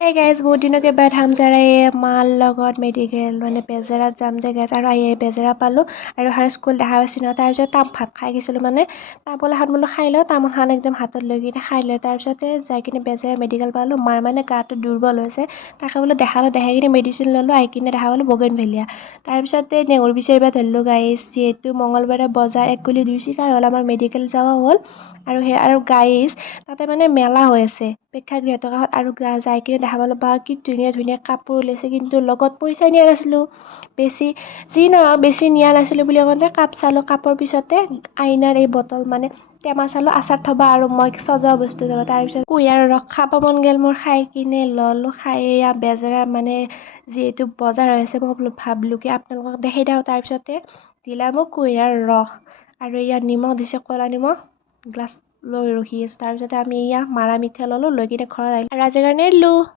Hey guys, বহুত দিনকে বাদ হামজাৰে মাল লগত মেডিকেল মানে বেজেৰাত যাম দে গাইজ আৰু আহি বেজেৰা পালোঁ আৰু হাই স্কুল দেখা পাইছি ন তাৰপিছত তাম ভাত খাই গৈছিলোঁ মানে তামোল এখন বোলো খাই লওঁ তামোলখন একদম হাতত লৈ কিনে খাই লওঁ তাৰপিছতে যাই কিনে বেজেৰা মেডিকেল পালোঁ মাৰ মানে গাটো দুৰ্বল হৈছে তাকে বোলো দেখালোঁ দেখাই কিনে মেডিচিন ল'লোঁ আহি কিনে দেখা পালোঁ বগেনভেলিয়া তাৰপিছতে নেহুৰ বিচাৰিব ধৰিলোঁ গাইজ যিহেতু মঙলবাৰে বজাৰ এক গুলি দুই চিকাৰ হ'ল আমাৰ মেডিকেল যোৱা হ'ল আৰু গাইজ তাতে মানে মেলা হৈ আছে প্ৰেক্ষাগৃহটোৰ কাষত আৰু যাই কিনে দেখা পালোঁ বা কি ধুনীয়া ধুনীয়া কাপোৰ ওলাইছে কিন্তু লগত পইচা নিয়া নাছিলোঁ যি নহওক বেছি নিয়া নাছিলোঁ বুলি কওঁতে কাপ চালোঁ কাপৰ পিছতে আইনাৰ এই বটল মানে টেমা চালোঁ আচাৰ থবা আৰু মই সজোৱা বস্তু যাব তাৰপিছত কুঁহিয়াৰ ৰস খাব মন গ'ল মোৰ খাই কিনে ল'লোঁ খাই এয়া বেজেৰা মানে যিহেতু বজাৰ হৈ আছে মই ভাবিলোঁ কি আপোনালোকক দেখাই দিওঁ তাৰপিছতে দিলা মোক কুঁহিয়াৰ ৰস আৰু ইয়াত নিমখ দিছে ক'লা নিমখ গ্লাছ লৈ ৰখি আছোঁ তাৰপিছতে আমি এয়া মাৰা মিঠা ল'লোঁ লৈ কিনে ঘৰত আহিলোঁ আৰু আজিৰ কাৰণে এৰিলোঁ